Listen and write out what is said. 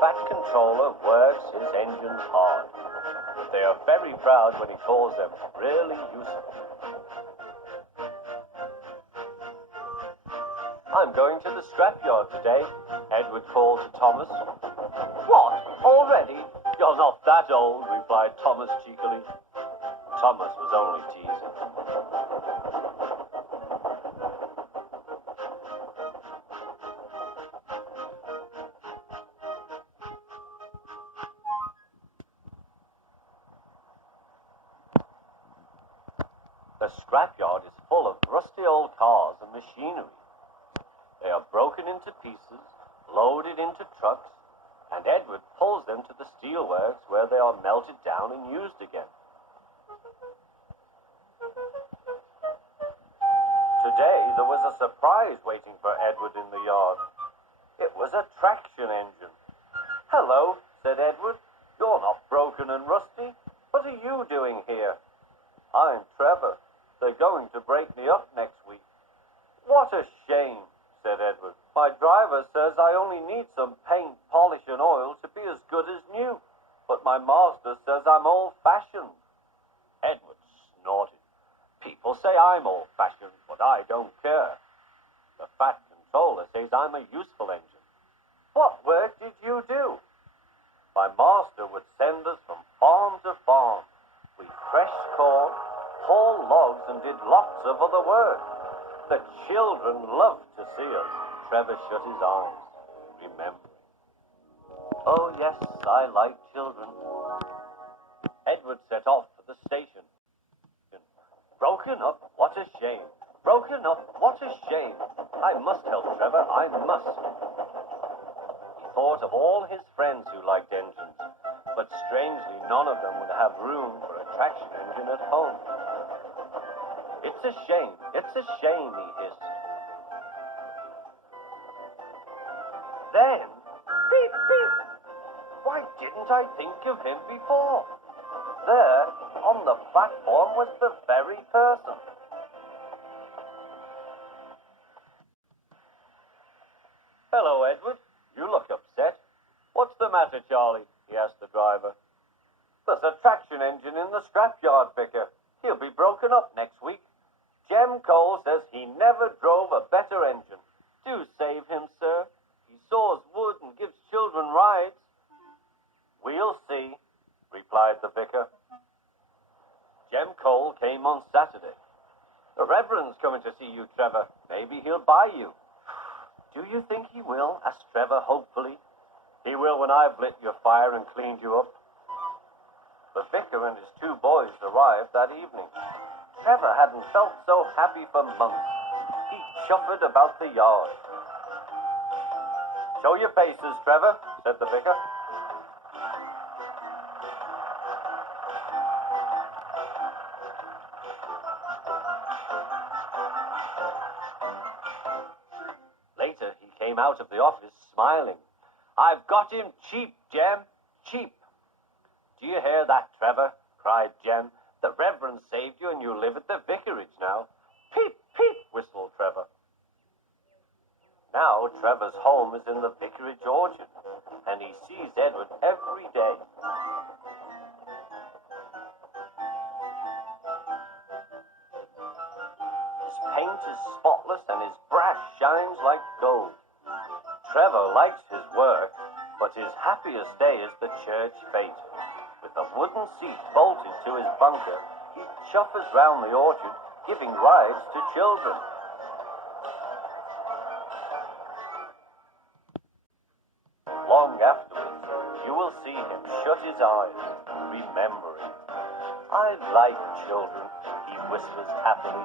Fat Controller works his engines hard. They are very proud when he calls them really useful. I'm going to the scrapyard today, Edward called to Thomas. What? Already? You're not that old, replied Thomas cheekily. Thomas was only teasing. The scrapyard is full of rusty old cars and machinery. They are broken into pieces, loaded into trucks, and Edward pulls them to the steelworks where they are melted down and used again. Today there was a surprise waiting for Edward in the yard. It was a traction engine. Hello, said Edward. You're not broken and rusty. What are you doing here? I'm Trevor. They're going to break me up next week. What a shame, said Edward. My driver says I only need some paint, polish and oil to be as good as new. But my master says I'm old-fashioned. Edward snorted. People say I'm old-fashioned, but I don't care. The Fat Controller says I'm a useful engine. What work did you do? My master would send us from farm to farm. We threshed corn, hauled logs and did lots of other work. The children loved to see us. Trevor shut his eyes, remembering. Oh yes, I like children. Edward set off for the station. Broken up, what a shame. Broken up, what a shame. I must help Trevor, I must. He thought of all his friends who liked engines, but strangely none of them would have room for a traction engine at home. It's a shame, he hissed. Then, beep, beep. Why didn't I think of him before? There, on the platform, was the very person. Hello, Edward. You look upset. What's the matter, Charlie? He asked the driver. There's a traction engine in the scrapyard, Vicar. He'll be broken up next week. Jem Cole says he never drove a better engine. Do save him, sir. He saws wood and gives children rides. We'll see, replied the vicar. Jem Cole came on Saturday. The Reverend's coming to see you, Trevor. Maybe he'll buy you. Do you think he will? Asked Trevor hopefully. He will when I've lit your fire and cleaned you up. The vicar and his two boys arrived that evening. Trevor hadn't felt so happy for months. He chuffered about the yard. Show your paces, Trevor, said the vicar. Later, he came out of the office smiling. I've got him cheap, Jem, cheap. Do you hear that, Trevor? Cried Jem. The Reverend saved you and you live at the vicarage now. Peep, peep, whistled Trevor. Now Trevor's home is in the vicarage orchard, and he sees Edward every day. His paint is spotless and his brass shines like gold. Trevor likes his work, but his happiest day is the church fete. With a wooden seat bolted to his bunker, he chuffers round the orchard, giving rides to children. Long afterwards, you will see him shut his eyes, remembering. I like children, he whispers happily.